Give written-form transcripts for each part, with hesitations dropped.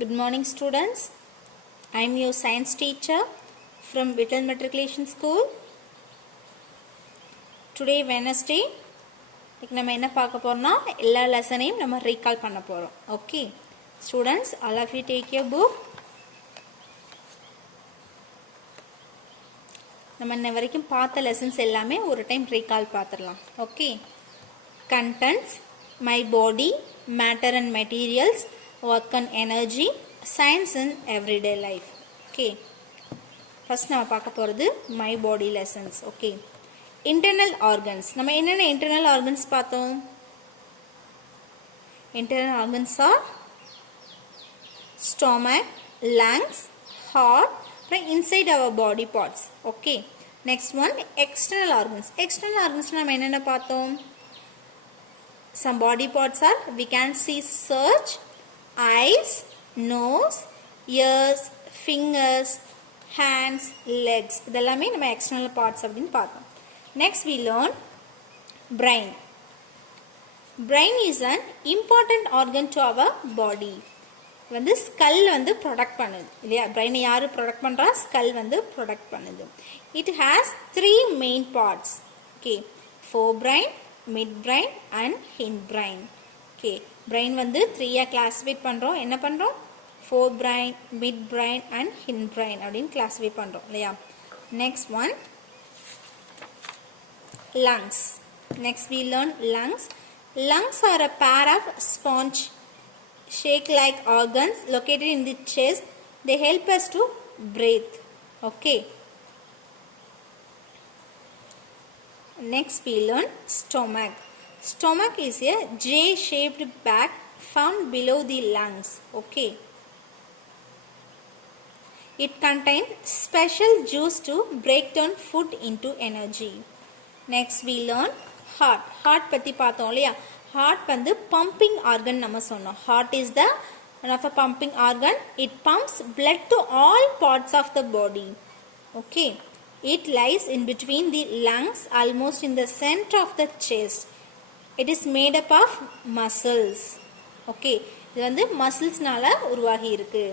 Good morning, students. I am your science teacher from Whittle Matriculation School. Today Wednesday. நம்ம என்ன பார்க்க போறோம்னா எல்லா லெசனையும் நம்ம ரீகால் பண்ண போறோம். Okay. Students, all of you take your book. நம்ம இன்ன வரைக்கும் பார்த்த லெசன்ஸ் எல்லாமே ஒரு டைம் ரீகால் பார்த்துடலாம். Okay. Contents: my body, matter and materials, work and energy, science in everyday life. Okay. First நம்ம பார்க்க போறது my body lessons. Okay. Internal organs. நம்ம என்னென்ன internal organs பார்த்தோம்? Internal organs are stomach, lungs, heart, inside our body parts. Okay. Next one, external organs. External organs நம்ம என்னென்ன பார்த்தோம்? Some body parts are, we can see search, eyes, nose, ears, fingers, hands, legs. இதெல்லாமே நம்ம external parts அப்படின்னு பார்த்தோம். Next we learn brain. Brain is an important organ to our body. வந்து skull வந்து protect பண்ணுது இல்லையா? brain யாரு protect பண்றா? skull வந்து protect பண்ணுது. It has three main parts. Okay, forebrain, midbrain and hindbrain. Okay, brain வந்து 3 classify பண்றோம். என்ன பண்றோம்? forebrain, midbrain and hindbrain அப்படினு classify பண்றோம் இல்லையா? Next one, lungs. Next we learn lungs. Lungs are a pair of sponge shake like organs located in the chest. They help us to breathe. Okay. Next we learn stomach. Stomach is a J-shaped bag found below the lungs. Okay. It contains special juice to break down food into energy. Next we learn heart. Heart பத்தி பார்த்தோம் இல்லையா? Heart வந்து pumping organ நம்ம சொன்னோம். Heart is the one of a pumping organ. It pumps blood to all parts of the body. Okay. It lies in between the lungs, almost in the center of the chest. It is made up of muscles. Okay. இது வந்து musclesனால உருவாகி இருக்கு.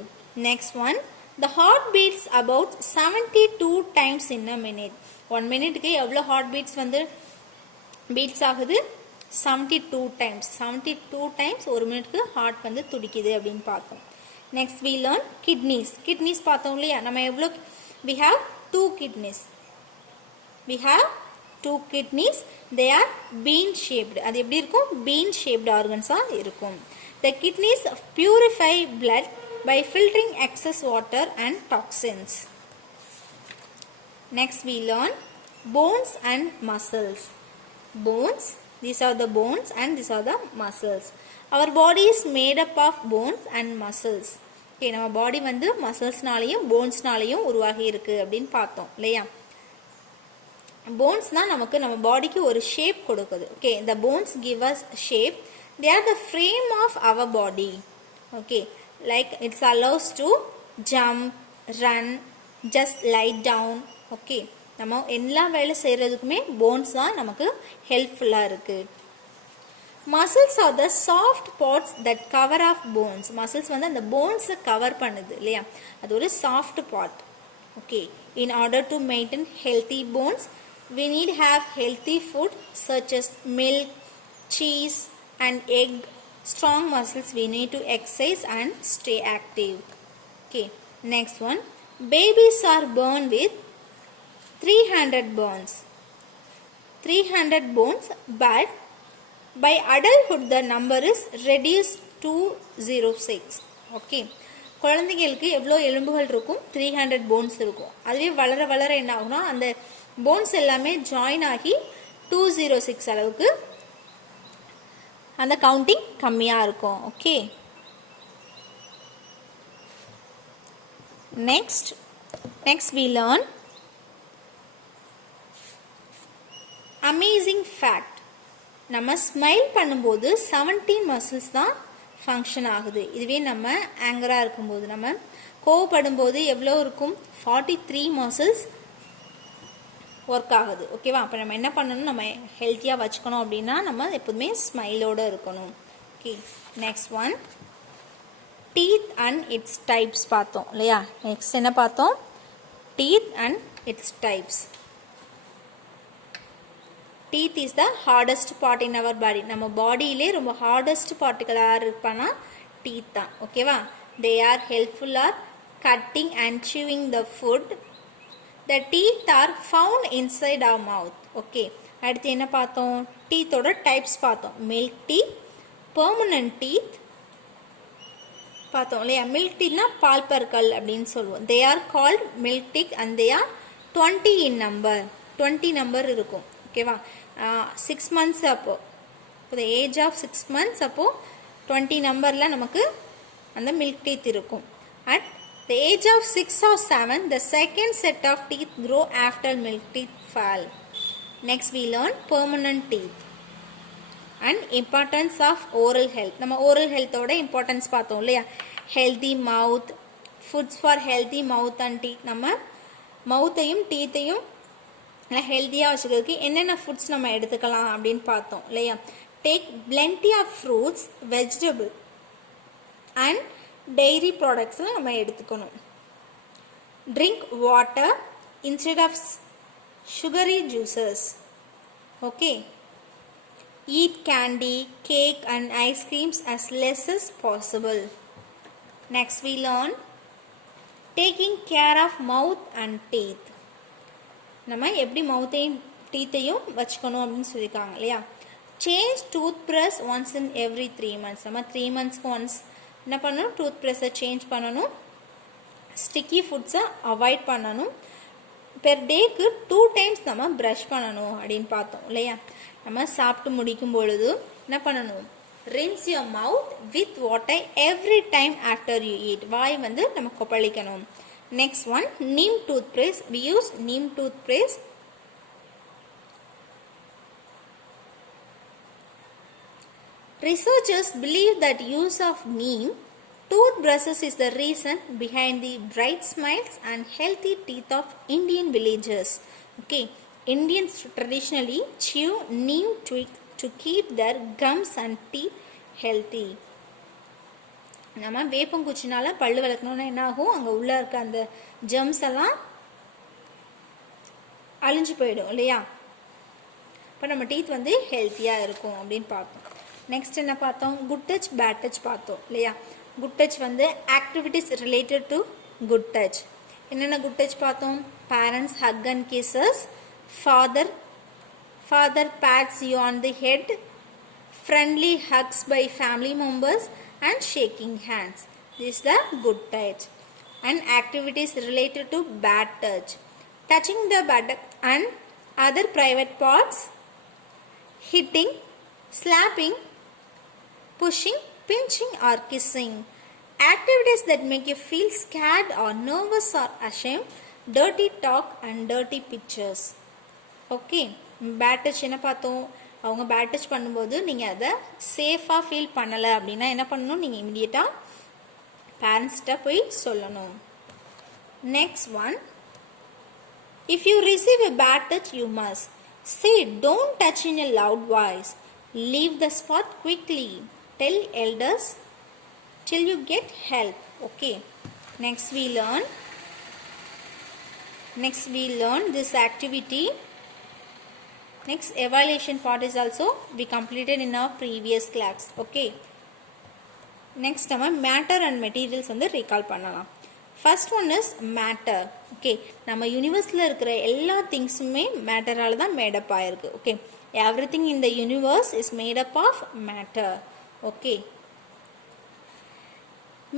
Next one, the heart beats about 72 times in a minute. 1 minuteக்கு எவ்வளவு heart beats வந்து beats ஆகுது? 72 times. 72 times ஒரு மினிட்க்கு heart வந்து துடிக்குது அப்படின்னு பார்த்தோம். Next we learn kidneys. Kidneys பார்த்தோம் இல்லையா? நம்ம எவ்வளவு we have 2 kidneys. We have 2 kidneys. They are bean shaped. அது எப்படி இருக்கும்? Bean shaped organs இருக்கும். The kidneys purify blood by filtering excess water and toxins. Next we learn bones and muscles. Bones, these are the bones and these are the muscles. Our body is made up of bones and muscles. Okay, நம்ம body வந்து musclesனாலயும் bonesனாலயும் உருவாகி இருக்கு அப்படின்னு பார்த்தோம் இல்லையா? bones தான் நமக்கு நம்ம பாடிக்கு ஒரு shape கொடுக்குது. Okay, the bones give us shape. They are the frame of our body. Okay, like it allows to jump, run, just lie down. Okay, நம்ம எல்லா வேலை செய்யறதுக்குமே bones தான் நமக்கு ஹெல்ப்ஃபுல்லா இருக்கு. muscles are the soft parts that cover of bones. muscles வந்து அந்த bones cover பண்ணுது இல்லையா? அது ஒரு soft part. Okay, in order to maintain healthy bones, we need have healthy food such as milk, cheese and egg. Strong muscles, we need to exercise and stay active. Okay, next one, babies are born with 300 bones. 300 bones, but by adulthood the number is reduced to 206. Okay, குழந்தைகளுக்கு எவ்வளோ எலும்புகள் இருக்கும்? 300 bones இருக்கும். அதுவே வளர வளர என்ன ஆகும்னா அந்த bones எல்லாமே ஜாயின் ஆகி 206 அளவுக்கு அந்த கவுண்டிங் கம்மியா இருக்கும். Okay, next we learn amazing fact. நம்ம ஸ்மைல் பண்ணும்போது 17 muscles தான் ஃபங்க்ஷன் ஆகுது. இதுவே நம்ம ஆங்கரா இருக்கும்போது, நம்ம கோவப்படும்போது எவ்வளோ இருக்கும்? 43 muscles ஒர்க் ஆகுது. ஓகேவா? அப்போ நம்ம என்ன பண்ணணும்? நம்ம ஹெல்த்தியாக வச்சுக்கணும் அப்படின்னா நம்ம எப்போதுமே ஸ்மைலோடு இருக்கணும். Okay, next one, teeth and its types பார்த்தோம் இல்லையா. நெக்ஸ்ட் என்ன பார்த்தோம்? teeth and its types. teeth is the hardest part in our body. நம்ம பாடியிலே ரொம்ப hardest particle யார் இருப்பானா teeth தான். ஓகேவா? they are helpful for cutting and chewing the food. the teeth are found inside our mouth. okay, அடுத்து என்ன பார்த்தோம்? teeth ஓட types பார்த்தோம். milk teeth, permanent teeth பார்த்தோம் இல்லையா. milk teeth னா பால் பற்கள் அப்படின்னு சொல்லுவோம். they are called milk teeth and they are 20 in number. 20 number இருக்கும். ஓகேவா? 6 months அப்போ the age of 6 months அப்போ 20 நம்பர்ல நமக்கு அந்த milk teeth இருக்கும். at the age of 6 or 7 the second set of teeth grow after milk teeth fall. next we learn permanent teeth and importance of oral health. நம்ம oral health ஓட importance பார்த்தோம் இல்லையா. healthy mouth, foods for healthy mouth and teeth. நம்ம மவுத்தையும் டீத்தையும் ஹெல்த்தியாக வச்சுக்கிறதுக்கு என்னென்ன foods நம்ம எடுத்துக்கலாம் அப்படின்னு பார்த்தோம் இல்லையா. Take plenty of fruits, vegetable and dairy ப்ராடக்ட்ஸ்லாம் நம்ம எடுத்துக்கணும். drink water instead of sugary juices. okay, eat candy, cake and ice creams as less as possible. next we learn taking care of mouth and teeth. நம்ம எப்படி மவுத்தையும் டீத்தையும் வச்சுக்கணும் அப்படின்னு சொல்லியிருக்காங்க இல்லையா. Change tooth brush once in every 3 months. நம்ம 3 monthsக்கு once என்ன பண்ணணும்? Tooth ப்ரஷை change பண்ணணும். ஸ்டிக்கி ஃபுட்ஸை அவாய்ட் பண்ணணும். பெர் டேக்கு 2 times நம்ம ப்ரஷ் பண்ணணும் அப்படின்னு பார்த்தோம் இல்லையா. நம்ம சாப்பிட்டு முடிக்கும் பொழுது என்ன பண்ணணும்? rinse your mouth with water every time after you eat. வாய் வந்து நம்ம கொப்பளிக்கணும். next one, neem toothpaste. we use neem toothpaste. researchers believe that use of neem toothbrushes is the reason behind the bright smiles and healthy teeth of Indian villagers. okay, Indians traditionally chew neem twig to keep their gums and teeth healthy. நம்ம வேப்பங்குச்சினால பல்லு விளக்கணும்னா என்ன ஆகும்? அங்கே உள்ளே இருக்க அந்த germs எல்லாம் அழிஞ்சு போயிடும் இல்லையா. இப்போ நம்ம டீத் வந்து ஹெல்த்தியாக இருக்கும் அப்படின்னு பார்த்தோம். நெக்ஸ்ட் என்ன பார்த்தோம்? குட் டச் பேட் டச் பார்த்தோம் இல்லையா. குட் டச் வந்து activities related to good touch. என்னென்ன குட் டச் பார்த்தோம்? Parents hug and kisses, father pats you on the head, friendly hugs by family members and shaking hands. This is the good touch. And activities related to bad touch: touching the buttock and other private parts, hitting, slapping, pushing, pinching or kissing. Activities that make you feel scared or nervous or ashamed, dirty talk and dirty pictures. okay, bad touch என்ன பார்த்தோம்? அவங்க bad touch பண்ணும்போது நீங்கள் அதை சேஃபாக feel பண்ணலை அப்படின்னா என்ன பண்ணணும்? நீங்கள் இமிடியேட்டாக பேரண்ட்ஸ்கிட்ட போய் சொல்லணும். Next one, if you receive a bad touch you must say don't touch in a loud voice, leave the spot quickly, tell elders till you get help. okay, next we learn this activity. next evaluation part is also we completed in our previous class. okay, next நம்ம matter and materials வந்து recall பண்ணலாம். first one is matter. okay, நம்ம யூனிவர்ஸில் இருக்கிற எல்லா திங்ஸுமே மேட்டரால் தான் made up ஆயிருக்கு. okay, everything in the universe is made up of matter. okay,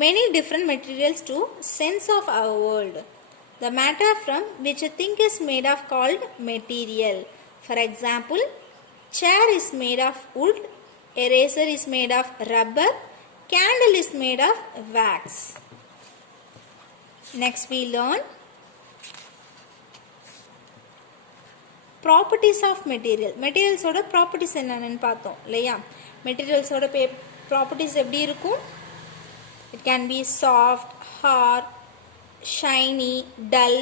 many different materials to sense of our world. the matter from which a thing is made of called material. for example, chair is made of wood, eraser is made of rubber, candle is made of wax. next we learn properties of material. materials ஓட properties என்னன்னு பார்த்தோம் இல்லையா. materials ஓட properties எப்படி இருக்கும்? it can be soft, hard, shiny, dull,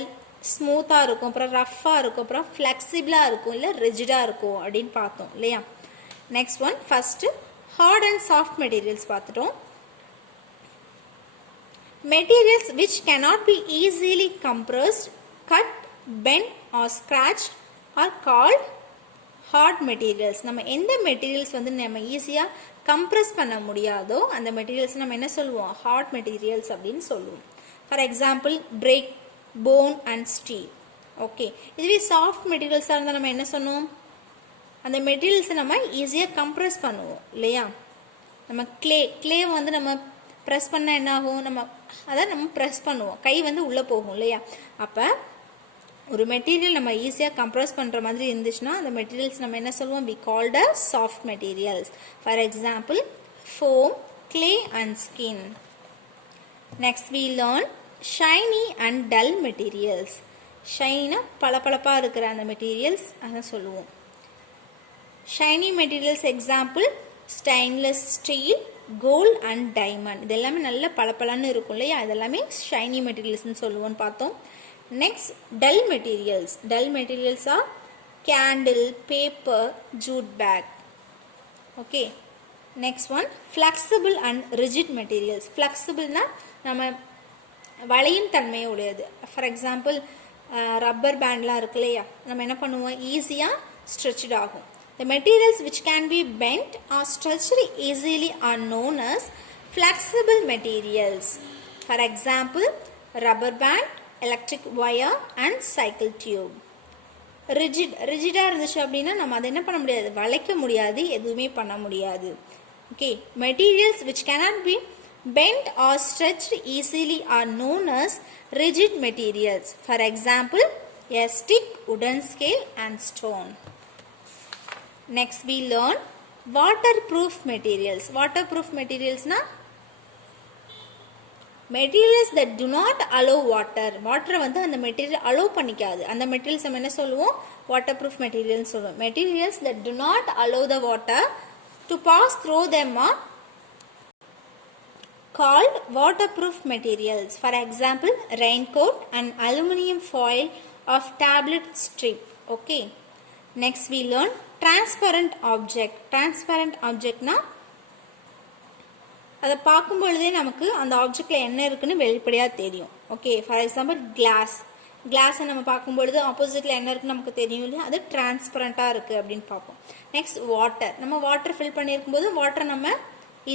ஸ்மூத்தாக இருக்கும், அப்புறம் ரஃப்பாக இருக்கும், அப்புறம் ஃப்ளெக்சிபிளாக இருக்கும், இல்லை ரிஜிடாக இருக்கும் அப்படின்னு பார்த்தோம் இல்லையா. Next one, first hard and soft materials பார்த்துட்டோம். Materials which cannot be easily compressed, cut, bent or scratched are called hard materials. நம்ம எந்த மெட்டீரியல்ஸ் வந்து நம்ம ஈஸியாக கம்ப்ரெஸ் பண்ண முடியாதோ அந்த மெட்டீரியல்ஸ் நம்ம என்ன சொல்லுவோம், ஹார்ட் மெட்டீரியல்ஸ் அப்படின்னு சொல்லுவோம். For example brick, bone and steel. Okay, இதுவே சாஃப்ட் மெட்டீரியல்ஸாக இருந்தால் நம்ம என்ன சொன்னோம், அந்த மெட்டீரியல்ஸை நம்ம ஈஸியாக கம்ப்ரெஸ் பண்ணுவோம் இல்லையா. நம்ம கிளே வந்து நம்ம ப்ரெஸ் பண்ணால் என்ன ஆகும், நம்ம ப்ரெஸ் பண்ணுவோம், கை வந்து உள்ளே போகும் இல்லையா. அப்போ ஒரு மெட்டீரியல் நம்ம ஈஸியாக கம்ப்ரெஸ் பண்ணுற மாதிரி இருந்துச்சுன்னா அந்த மெட்டீரியல்ஸ் நம்ம என்ன சொல்லுவோம், we called a soft materials. For example foam, clay and skin. Next we learn shiny and dull materials. ஷைனாக பளபளப்பாக இருக்கிற அந்த மெட்டீரியல்ஸ் அதான் சொல்லுவோம். Shiny materials example stainless steel, gold and diamond. இது எல்லாமே நல்ல பளபளன்னு இருக்கும் இல்லையா, இதெல்லாமே ஷைனி மெட்டீரியல்ஸ்னு சொல்லுவோன்னு பார்த்தோம். Next dull materials. Dull materials are candle, paper, jute bag. Okay, next one flexible and rigid materials. ஃப்ளெக்சிபிள்னா நம்ம வளையும் தன்மையை உடையது. ஃபார் எக்ஸாம்பிள் ரப்பர் பேண்ட்லாம் இருக்கு இல்லையா, நம்ம என்ன பண்ணுவோம், ஈஸியாக ஸ்ட்ரெச்ட் ஆகும். The materials which can be bent or stretched easily are known as flexible materials. For example, rubber band, electric wire and cycle tube. ரிஜிடாக இருந்துச்சு அப்படின்னா நம்ம அதை என்ன பண்ண முடியாது, வளைக்க முடியாது, எதுவுமே பண்ண முடியாது. Okay, materials which cannot be bent or stretched easily are known as rigid materials. For example, a stick, wooden scale and stone. Next we learn waterproof materials. Waterproof materials na materials that do not allow water. Water வந்து அந்த material allow பண்ணிக்காது. அந்த materials நம்ம என்ன சொல்லுவோம், waterproof materials சொல்லுவோம். Materials that do not allow the water to pass through them are called waterproof materials. For example, raincoat and aluminum foil of tablet strip. Okay, next we learn transparent object. Transparent objectனா அதை பார்க்கும் பொழுதே நமக்கு அந்த ஆப்ஜெக்டில் என்ன இருக்குன்னு வெளிப்படையாக தெரியும். Okay, for example கிளாஸை நம்ம பார்க்கும் பொழுது ஆப்போசிட்டில் என்ன இருக்குன்னு நமக்கு தெரியும் இல்லையா, அது டிரான்ஸ்பரண்ட்டாக இருக்குது அப்படின்னு பார்ப்போம். Next water. நம்ம வாட்டர் ஃபில் பண்ணியிருக்கும் போது வாட்டர் நம்ம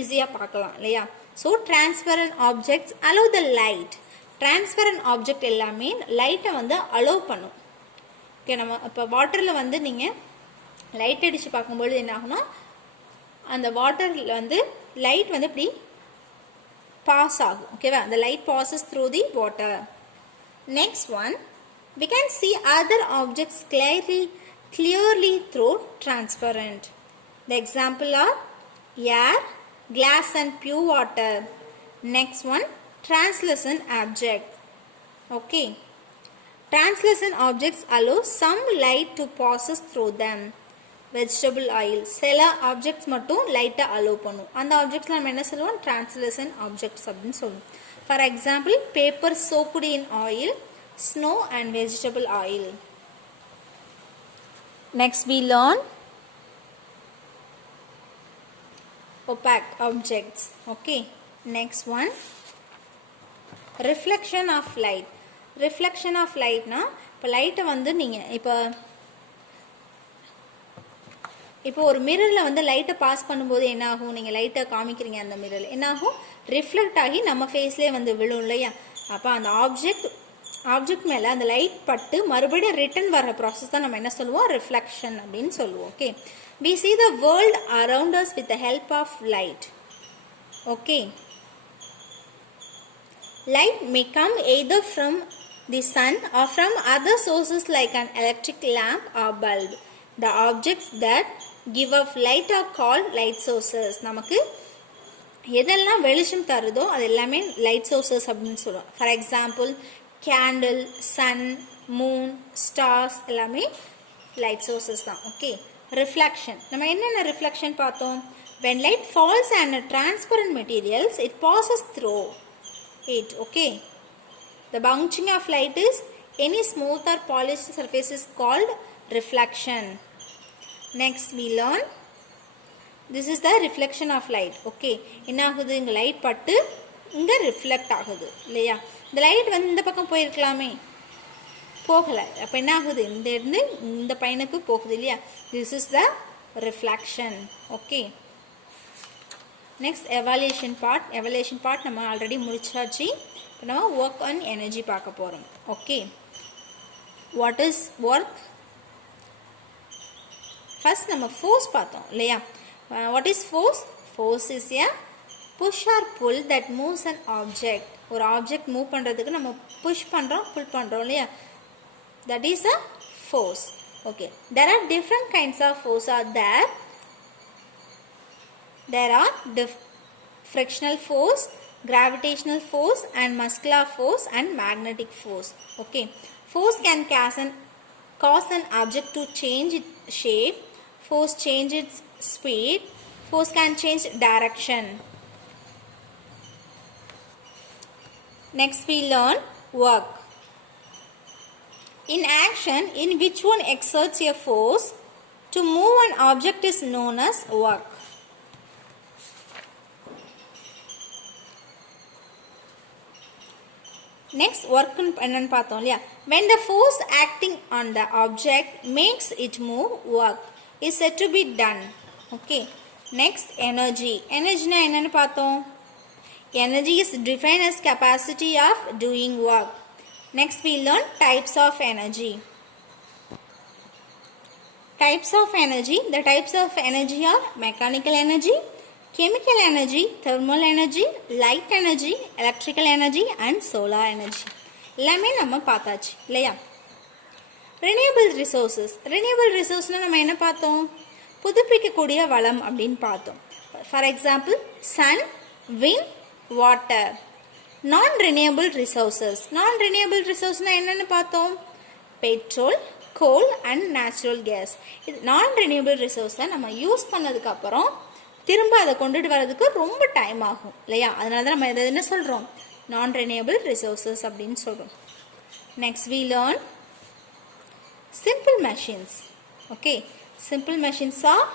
ஈஸியாக பார்க்கலாம் இல்லையா. So transparent objects allow the light. Transparent object எல்லாமே லைட்டை வந்து அலோவ் பண்ணும். ஓகே, நம்ம இப்போ வாட்டரில் வந்து நீங்கள் லைட் அடித்து பார்க்கும்பொழுது என்ன ஆகும்னா அந்த வாட்டரில் வந்து லைட் வந்து இப்படி பாஸ் ஆகும். ஓகேவா, அந்த light passes through the water. Next one, we can see other objects clearly through transparent. The example are air, glass and pure water. Next one, translucent object. Okay, translucent objects allow some light to passes through them. Vegetable oil சில objects மட்டும் லைட்டாக allow பண்ணும். அந்த ஆப்ஜெக்ட்ஸில் நம்ம என்ன சொல்லுவோம், translucent objects அப்படின்னு சொல்லுவோம். For example paper soaked in oil, snow and vegetable oil. Next we learn opaque objects. Okay, next one, reflection of light. Reflection of lightனா இப்போ லைட்டை வந்து நீங்கள் இப்போ ஒரு மிரரில் வந்து லைட்டை பாஸ் பண்ணும்போது என்ன ஆகும், நீங்கள் லைட்டை காமிக்கிறீங்க, அந்த மிரரில் என்ன ஆகும், ரிஃப்ளெக்ட் ஆகி நம்ம ஃபேஸ்லேயே வந்து விழும் இல்லையா. அப்போ அந்த ஆப்ஜெக்ட் மேலே அந்த லைட் பட்டு மறுபடியும் ரிட்டர்ன் வர ப்ராசஸ் தான் நம்ம என்ன சொல்லுவோம், ரிஃப்ளெக்ஷன் அப்படின்னு சொல்லுவோம். Okay, we see the world around us with the help of light. Okay, light may come either from the sun or from other sources like an electric lamp or bulb. The objects that give off light are called light sources. நமக்கு எதெல்லாம் வெளிச்சம் தருதோ அது எல்லாமே light sources அப்படின்னு சொல்லுவோம். For example candle, sun, moon, stars எல்லாமே light sources தான். Okay, reflection. நம்ம என்னென்ன ரிஃப்ளெக்ஷன் பார்த்தோம், when light falls on a transparent materials it passes through it. Okay, the bouncing of light is any smooth or polished surface is called reflection. Next we learn this is the reflection of light. Okay, என்ன ஆகுது, இங்கே light பட்டு இங்கே reflect ஆகுது இல்லையா? இந்த light வந்து இந்த பக்கம் போயிருக்கலாமே, போகலை. அப்போ என்ன ஆகுது, இந்த இருந்து இந்த பையனுக்கு போகுது இல்லையா? This is the reflection. Okay, next evaluation part. Evaluation part நம்ம ஆல்ரெடி முடிச்சாச்சு. இப்போ நம்ம ஒர்க் ஆன் எனர்ஜி பார்க்க போகிறோம். Okay, what is work? First நம்ம ஃபோர்ஸ் பார்த்தோம் இல்லையா? What is force? Force is a push or pull that moves an object. ஒரு ஆப்ஜெக்ட் மூவ் பண்ணுறதுக்கு நம்ம புஷ் பண்ணுறோம், புல் பண்ணுறோம் இல்லையா? That is a force. Okay, there are different kinds of force are there. There are frictional force, gravitational force and muscular force and magnetic force. Okay, force can cause an object to change its shape. Force change its speed. Force can change direction. Next we learn work. In action in which one exerts a force to move an object is known as work. Next work என்னன்னு பார்த்தோம் இல்லையா? When the force acting on the object makes it move, work is said to be done. Okay, next energy. Energy na என்னன்னு பார்த்தோம்? Energy is defined as capacity of doing work. Next we learn types of energy. Types of energy. The types of energy are mechanical energy, chemical energy, thermal energy, light energy, electrical energy and solar energy. எல்லாமே நம்ம பார்த்தாச்சு இல்லையா? renewable resources. renewable resourcesனா நம்ம என்ன பார்த்தோம்? புதுப்பிக்கக்கூடிய வளம் அப்படின்னு பார்த்தோம். For example, sun, wind, water. நான் renewable resources. நான் renewable resourcesனா என்னன்னு பார்த்தோம்? Petrol, goal and natural gas. இது நான் renewable resource நம்ம யூஸ் பண்ணதுக்கு அப்புறம் திரும்ப அதை கொண்டுட்டு வரதுக்கு ரொம்ப டைம் ஆகும் இல்லையா? அதனால தான் நம்ம என்ன சொல்கிறோம்? நான் renewable resources அப்படின்னு சொல்கிறோம். Next we learn simple machines. Okay, simple machines are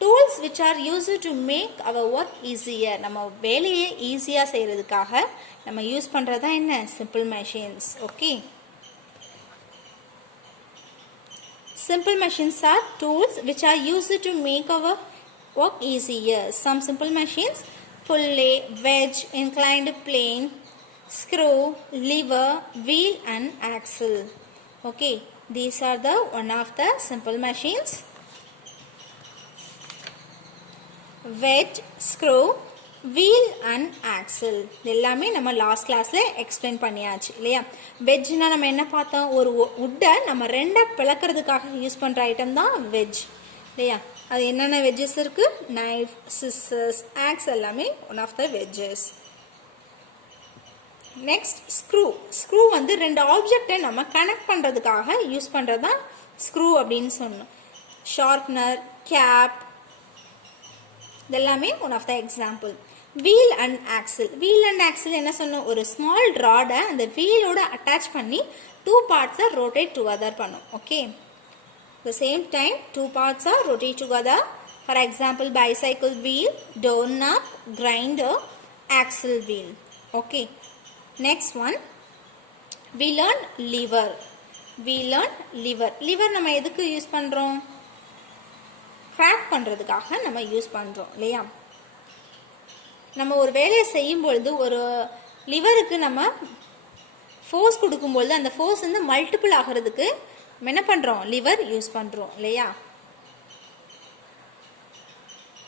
tools which are used to make our work easier. நம்ம வேலையை ஈஸியாக செய்கிறதுக்காக நம்ம யூஸ் பண்ணுறதா என்ன? simple machines. Okay, simple machines are tools which are used to make our work easier. Some simple machines: pulley, wedge, inclined plane, screw, lever, wheel and axle. Okay, these are the one of the simple machines. Wedge, screw, wheel and axle. எல்லாமே நம்ம last கிளாஸ்ல explain பண்ணியாச்சு இல்லையா? வெஜ்னா நம்ம என்ன பார்த்தோம்? ஒரு உட்டை நம்ம ரெண்டா பிளக்கிறதுக்காக யூஸ் பண்ற ஐட்டம் தான் வெஜ் இல்லையா? அது என்னென்ன வெஜ்ஜஸ் இருக்கு? நைஃப், சிசர்ஸ், ஆக்ஸ் எல்லாமே one of the wedges. Next screw. Screw வந்து ரெண்டு ஆப்ஜெக்டை நம்ம கனெக்ட் பண்ணுறதுக்காக யூஸ் பண்ணுறது தான் ஸ்க்ரூ அப்படின்னு சொன்னோம். ஷார்ப்னர், கேப் இதெல்லாமே one of the example. Wheel and axle. Wheel and axle என்ன சொன்னோம்? ஒரு ஸ்மால் ராடை அந்த வீலோட அட்டாச் பண்ணி டூ பார்ட்ஸை ரொட்டேட் டுகெதர் பண்ணும். ஓகே, the same time two parts are rotate together. For example, bicycle wheel, doorknob, grinder, axle wheel. Okay, next one we learn lever. lever நம்ம எதுக்கு யூஸ் பண்றோம்? கிராக் பண்றதுக்காக நம்ம யூஸ் பண்றோம் இல்லையா? நம்ம ஒரு வேலையை செய்யும் பொழுது ஒரு லிவருக்கு நம்ம ஃபோர்ஸ் கொடுக்கும்போது அந்த ஃபோர்ஸ் வந்து மல்டிபிள் ஆகிறதுக்கு நம்ம என்ன பண்றோம்? லிவர் யூஸ் பண்றோம் இல்லையா?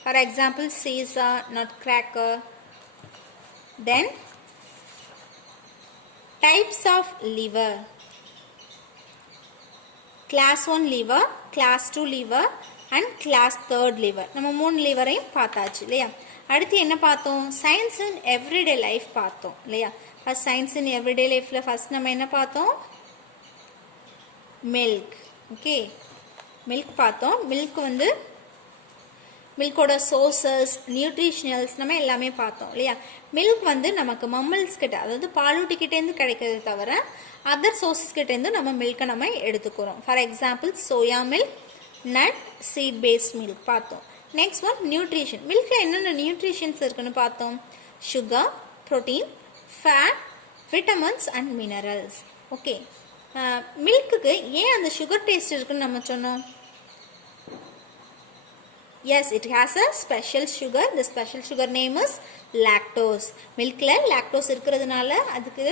For example seesaw, nut cracker. Then types of lever. Class 1 lever, class 2 lever and class 3 lever. நம்ம 3 லிவரையும் பார்த்தாச்சு இல்லையா? அடுத்து என்ன பார்த்தோம்? சயின்ஸ் இன் எவ்ரிடே லைஃப் பார்த்தோம் இல்லையா? ஃபர்ஸ்ட் சயின்ஸ் இன் எவ்ரிடே லைஃப்ல ஃபர்ஸ்ட் நம்ம என்ன பார்த்தோம்? மில்க். ஓகே, மில்க் பார்த்தோம். மில்க் வந்து மில்கோட சோர்சஸ், நியூட்ரிஷனல்ஸ் நம்ம எல்லாமே பார்த்தோம் இல்லையா? மில்க் வந்து நமக்கு மம்மல்ஸ் கிட்ட, அதாவது பாலூட்டிக்கிட்டேருந்து கிடைக்கிறது தவிர அதர் சோர்சஸ் கிட்டேருந்து நம்ம மில்கை நம்ம எடுத்துக்கிறோம். For example soya milk, nut, seed based milk பார்த்தோம். Next one nutrition. மில்கில் என்னென்ன நியூட்ரிஷன்ஸ் இருக்குன்னு பார்த்தோம். sugar, protein, fat, vitamins and minerals. Okay. மில்க்குக்கு ஏன் அந்த சுகர் டேஸ்ட் இருக்குன்னு நம்ம சொன்னோம்? Yes, it has a special sugar. The special sugar name is lactose. மில்க்ல lactose இருக்கிறதுனால அதுக்கு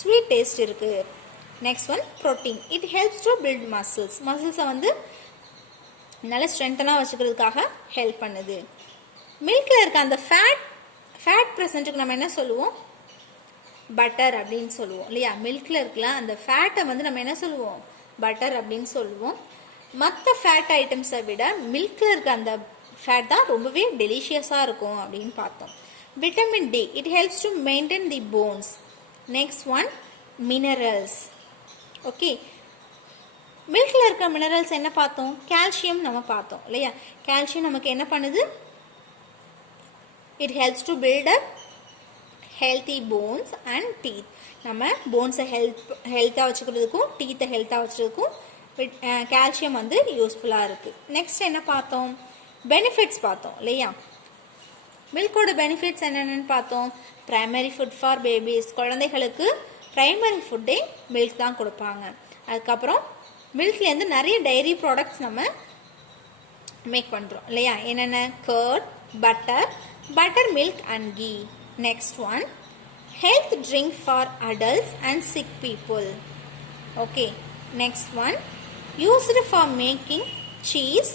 sweet taste இருக்கு. Next one, protein. It helps to build muscles. Muscles வந்து நல்ல ஸ்ட்ரென்த்தனாக வச்சுக்கிறதுக்காக ஹெல்ப் பண்ணுது. மில்கில் இருக்க அந்த ஃபேட் ப்ரெசன்ட்டுக்கு நம்ம என்ன சொல்லுவோம்? பட்டர் அப்படின்னு சொல்லுவோம் இல்லையா? மில்கில் இருக்கலாம் அந்த ஃபேட்டை வந்து நம்ம என்ன சொல்லுவோம்? பட்டர் அப்படின்னு சொல்லுவோம். மற்ற ஃபேட் ஐட்டம்ஸை விட மில்கில் இருக்க அந்த ஃபேட் தான் ரொம்பவே டெலிஷியஸாக இருக்கும் அப்படின்னு பார்த்தோம். Vitamin D, it helps to maintain the bones. Next one, minerals. Okay, மில்கில் இருக்க மினரல்ஸ் என்ன பார்த்தோம்? கால்சியம் நம்ம பார்த்தோம் இல்லையா? கால்சியம் நமக்கு என்ன பண்ணுது? It helps to build up healthy bones and teeth. நம்ம போன்ஸை ஹெல்த்தாக வச்சுக்கிறதுக்கும் டீத்தை ஹெல்த்தாக வச்சுக்கிறதுக்கும் கால்சியம் வந்து யூஸ்ஃபுல்லாக இருக்குது. நெக்ஸ்ட் என்ன பார்த்தோம்? பெனிஃபிட்ஸ் பார்த்தோம் இல்லையா? மில்கோட பெனிஃபிட்ஸ் என்னென்னு பார்த்தோம். Primary food for babies. குழந்தைகளுக்கு ப்ரைமரி ஃபுட்டே மில்க் தான் கொடுப்பாங்க. அதுக்கப்புறம் மில்க்லேருந்து நிறைய டைரி ப்ராடக்ட்ஸ் நம்ம மேக் பண்ணுறோம் இல்லையா? என்னென்ன? Curd, butter milk and ghee. Next one, health drink for adults and sick people. Okay, next one, used for making cheese,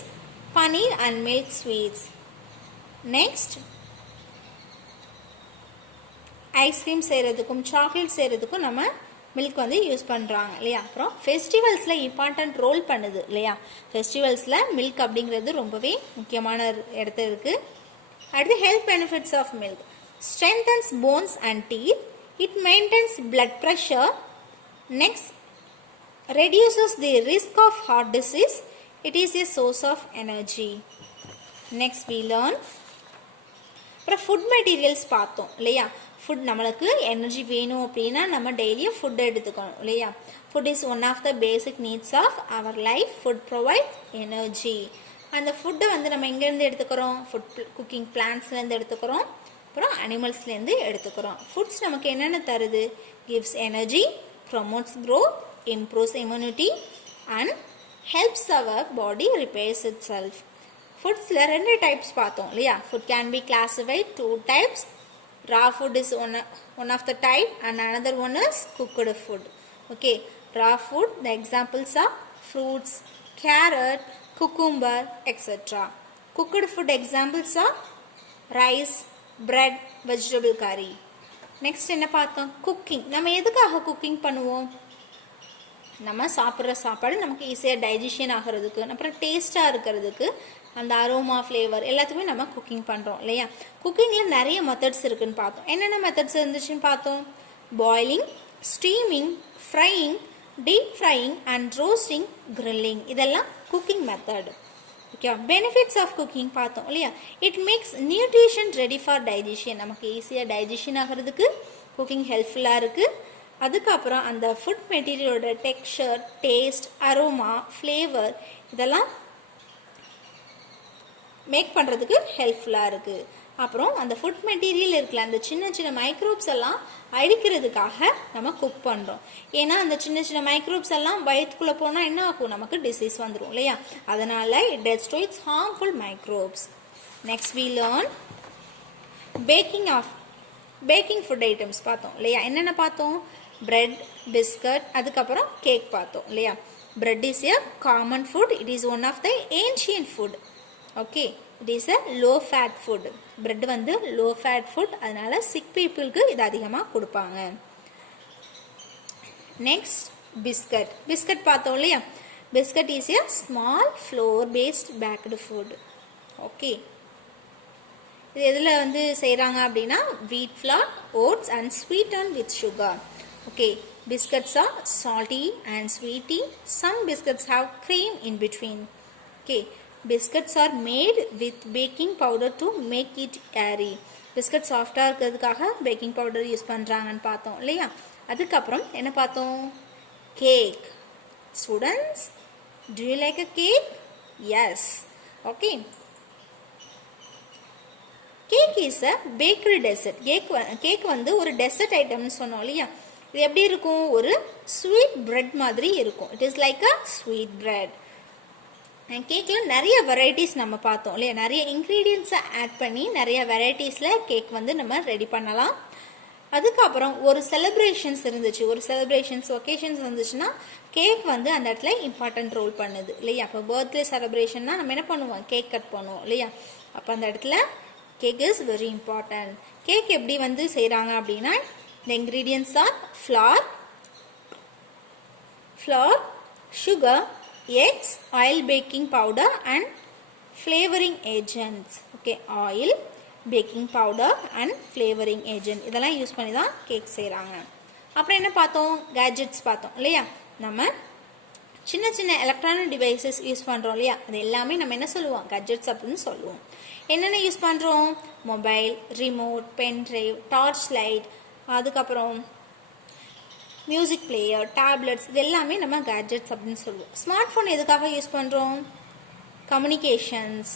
paneer and milk sweets. Next, ice cream செய்கிறதுக்கும் சாக்லேட் செய்கிறதுக்கும் நம்ம மில்க் வந்து யூஸ் பண்ணுறாங்க இல்லையா? அப்புறம் ஃபெஸ்டிவல்ஸில் இம்பார்ட்டண்ட் ரோல் பண்ணுது இல்லையா? ஃபெஸ்டிவல்ஸில் மில்க் அப்படிங்கிறது ரொம்பவே முக்கியமான இடத்துல இருக்குது. அடுத்து health benefits of milk. Strengthens bones and teeth. It maintains blood pressure. Next, reduces the risk of heart disease. It is a source of energy. Next we learn. அப்புறம் food materials பார்த்தோம் இல்லையா? Food நம்மளுக்கு energy வேணும் அப்படின்னா நம்ம டெய்லியும் food எடுத்துக்கணும் இல்லையா? Food is one of the basic needs of our life. Food provides energy. அந்த ஃபுட்டை வந்து நம்ம எங்கேருந்து எடுத்துக்கிறோம்? ஃபுட் குக்கிங் பிளான்ட்ஸ்லேருந்து எடுத்துக்கிறோம், அப்புறம் அனிமல்ஸ்லேருந்து எடுத்துக்கிறோம். ஃபுட்ஸ் நமக்கு என்னென்ன தருது? Gives energy, promotes growth, improves immunity and helps our body repairs itself. ஃபுட்ஸில் 2 டைப்ஸ் பார்த்தோம் இல்லையா? Food can be classified 2 types. Raw food is one of the type and another one is cooked food. Okay, raw food, the examples are fruits, carrot, cucumber, etc. Cooked food examples are rice, bread, vegetable curry. Next என்ன பார்த்தோம்? Cooking. நம்ம எதுக்காக cooking பண்ணுவோம்? நம்ம சாப்பிட்ற சாப்பாடு நமக்கு ஈஸியாக டைஜஷன் ஆகிறதுக்கு, அப்புறம் டேஸ்ட்டாக இருக்கிறதுக்கு, அந்த அரோமா ஃப்ளேவர் எல்லாத்துக்குமே நம்ம குக்கிங் பண்ணுறோம் இல்லையா? குக்கிங்கில் நிறைய மெத்தட்ஸ் இருக்குதுன்னு பார்த்தோம். என்னென்ன மெத்தட்ஸ் இருந்துச்சுன்னு பார்த்தோம். Boiling, steaming, frying, deep frying and roasting, grilling. இதெல்லாம் cooking method. Okay, benefits of cooking பார்த்தோம் இல்லையா? It makes nutrition ready for digestion. நமக்கு ஈஸியாக டைஜஷன் ஆகிறதுக்கு குக்கிங் ஹெல்ப்ஃபுல்லாக இருக்குது. அதுக்கப்புறம் அந்த ஃபுட் மெட்டீரியலோட டெக்ஸ்சர், டேஸ்ட், அரோமா, ஃப்ளேவர் இதெல்லாம் மேக் பண்ணுறதுக்கு ஹெல்ப்ஃபுல்லாக இருக்குது. அப்புறம் அந்த ஃபுட் மெட்டீரியல் இருக்குல்ல, அந்த சின்ன சின்ன மைக்ரோப்ஸ் எல்லாம் அழிக்கிறதுக்காக நம்ம குக் பண்ணுறோம். ஏன்னா அந்த சின்ன சின்ன மைக்ரோப்ஸ் எல்லாம் வயிற்றுக்குள்ளே போனால் என்ன ஆகும்? நமக்கு டிசீஸ் வந்துடும் இல்லையா? அதனால் it destroys harmful microbes. Next we learn baking food items பார்த்தோம் இல்லையா? என்னென்ன பார்த்தோம்? பிரெட், பிஸ்கட், அதுக்கப்புறம் கேக் பார்த்தோம் இல்லையா? Bread is a common food. It is one of the ancient food. Okay, it is a low fat food. Bread வந்து low fat food, அதனால sick பீப்புளுக்கு இது அதிகமாக கொடுப்பாங்க. நெக்ஸ்ட் பிஸ்கட் பார்த்தோம் இல்லையா? Biscuit is a small flour paste baked food. Okay, இது எதில் வந்து செய்கிறாங்க அப்படின்னா wheat flour, oats and sweeten with sugar. Okay, biscuits are salty and sweety. Some biscuits have cream in between. Okay, biscuits are made with baking powder to make it airy. Biscuit soft-ஆ இருக்கிறதுக்காக baking powder use பண்ணுறாங்கன்னு பார்த்தோம் இல்லையா? அதுக்கப்புறம் என்ன பார்த்தோம்? Cake. Students, do you like a cake? Yes. Okay. Cake is a bakery dessert. Cake வந்து ஒரு dessert ஐட்டம்னு சொன்னோம் இல்லையா. இது எப்படி இருக்கும், ஒரு ஸ்வீட் பிரெட் மாதிரி இருக்கும். It is like a sweet bread. கேக்கில் நிறைய வெரைட்டிஸ் நம்ம பார்த்தோம் இல்லையா. நிறைய இன்க்ரீடியன்ஸை ஆட் பண்ணி நிறைய வெரைட்டிஸில் கேக் வந்து நம்ம ரெடி பண்ணலாம். அதுக்கப்புறம் ஒரு செலிப்ரேஷன்ஸ் இருந்துச்சு, ஒரு செலிப்ரேஷன்ஸ் ஒகேஷன்ஸ் இருந்துச்சுன்னா கேக் வந்து அந்த இடத்துல இம்பார்ட்டன்ட் ரோல் பண்ணுது இல்லையா. அப்போ பர்த்டே செலிப்ரேஷன்னா நம்ம என்ன பண்ணுவோம், கேக் கட் பண்ணுவோம் இல்லையா. அப்போ அந்த இடத்துல cake is very important. Cake எப்படி வந்து செய்கிறாங்க அப்படின்னா, the ingredients are flour, sugar, eggs, oil, baking powder and flavoring agents. Okay, oil, baking powder and flavoring agent இதெல்லாம் யூஸ் பண்ணி தான் கேக் செய்கிறாங்க. அப்புறம் என்ன பார்த்தோம், கேஜெட்ஸ் பார்த்தோம் இல்லையா. நம்ம சின்ன சின்ன எலக்ட்ரானிக் டிவைசஸ் யூஸ் பண்ணுறோம் இல்லையா, அது எல்லாமே நம்ம என்ன சொல்லுவோம், கேஜெட்ஸ் அப்படின்னு சொல்லுவோம். என்னென்ன யூஸ் பண்ணுறோம், mobile, remote, pen drive, torch light, அதுக்கப்புறம் மியூசிக் பிளேயர், டேப்லெட்ஸ், இது எல்லாமே நம்ம கேஜெட்ஸ் அப்படின்னு சொல்லுவோம். ஸ்மார்ட் ஃபோன் எதுக்காக யூஸ் பண்ணுறோம், communications,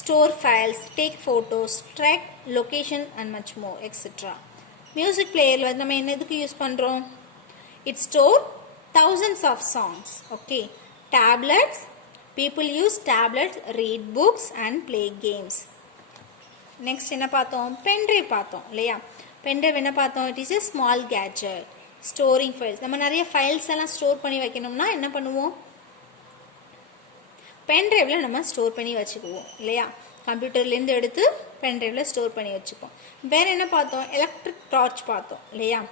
store files, take photos, track location and much more etcetera. Music பிளேயரில் வந்து நம்ம என்ன எதுக்கு யூஸ் பண்ணுறோம், it store thousands of songs. Okay, tablets, people use tablets, read books and play games. Next என்ன பார்த்தோம், பென்ட்ரைவ் பார்த்தோம் இல்லையா. பென்ட்ரைவ் என்ன பார்த்தோம், it is a small gadget storing files. நம்ம நிறைய ஃபைல்ஸ் எல்லாம் ஸ்டோர் பண்ணி வைக்கணும்னா என்ன பண்ணுவோம், பென்ட்ரைவில் நம்ம ஸ்டோர் பண்ணி வச்சுக்குவோம் இல்லையா. கம்ப்யூட்டர்லேருந்து எடுத்து பென்ட்ரைவில் ஸ்டோர் பண்ணி வச்சுப்போம். வேறு என்ன பார்த்தோம், எலக்ட்ரிக் டார்ச் பார்த்தோம் இல்லையா.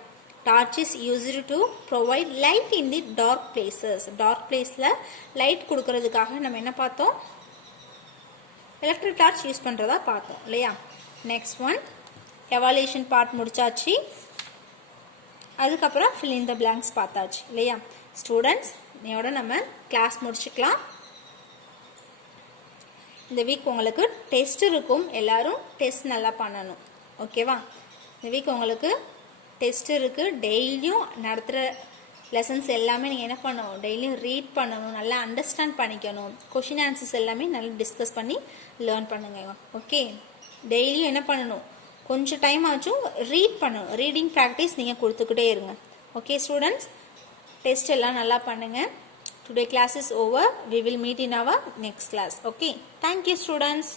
Torch is used to provide light in the dark places. Dark பிளேஸில் லைட் கொடுக்கறதுக்காக நம்ம என்ன பார்த்தோம், எலக்ட்ரிக் டார்ச் யூஸ் பண்ணுறதா பார்த்தோம் இல்லையா. நெக்ஸ்ட் ஒன் எவாலுவேஷன் பார்ட் முடிச்சாச்சு. அதுக்கப்புறம் ஃபில் இன் த பிளாங்க்ஸ் பார்த்தாச்சு இல்லையா. ஸ்டூடெண்ட்ஸ் இதோட நம்ம கிளாஸ் முடிச்சுக்கலாம். இந்த வீக் உங்களுக்கு டெஸ்ட் இருக்கும், எல்லாரும் டெஸ்ட் நல்லா பண்ணணும் ஓகேவா. இந்த வீக் உங்களுக்கு டெஸ்ட் இருக்குது, டெய்லியும் நடத்துகிற லெசன்ஸ் எல்லாமே நீங்கள் என்ன பண்ணணும், டெய்லியும் ரீட் பண்ணணும், நல்லா அண்டர்ஸ்டாண்ட் பண்ணிக்கணும், கொஷின் ஆன்சர்ஸ் எல்லாமே நல்லா டிஸ்கஸ் பண்ணி லேர்ன் பண்ணுங்க. ஓகே, டெய்லியும் என்ன பண்ணணும், கொஞ்சம் டைம் ஆச்சும் ரீட் பண்ணணும், ரீடிங் ப்ராக்டிஸ் நீங்கள் கொடுத்துக்கிட்டே இருங்க. ஓகே ஸ்டூடெண்ட்ஸ், டெஸ்ட் எல்லாம் நல்லா பண்ணுங்கள். Today class is over. We will meet in our next class. Okay, thank you students.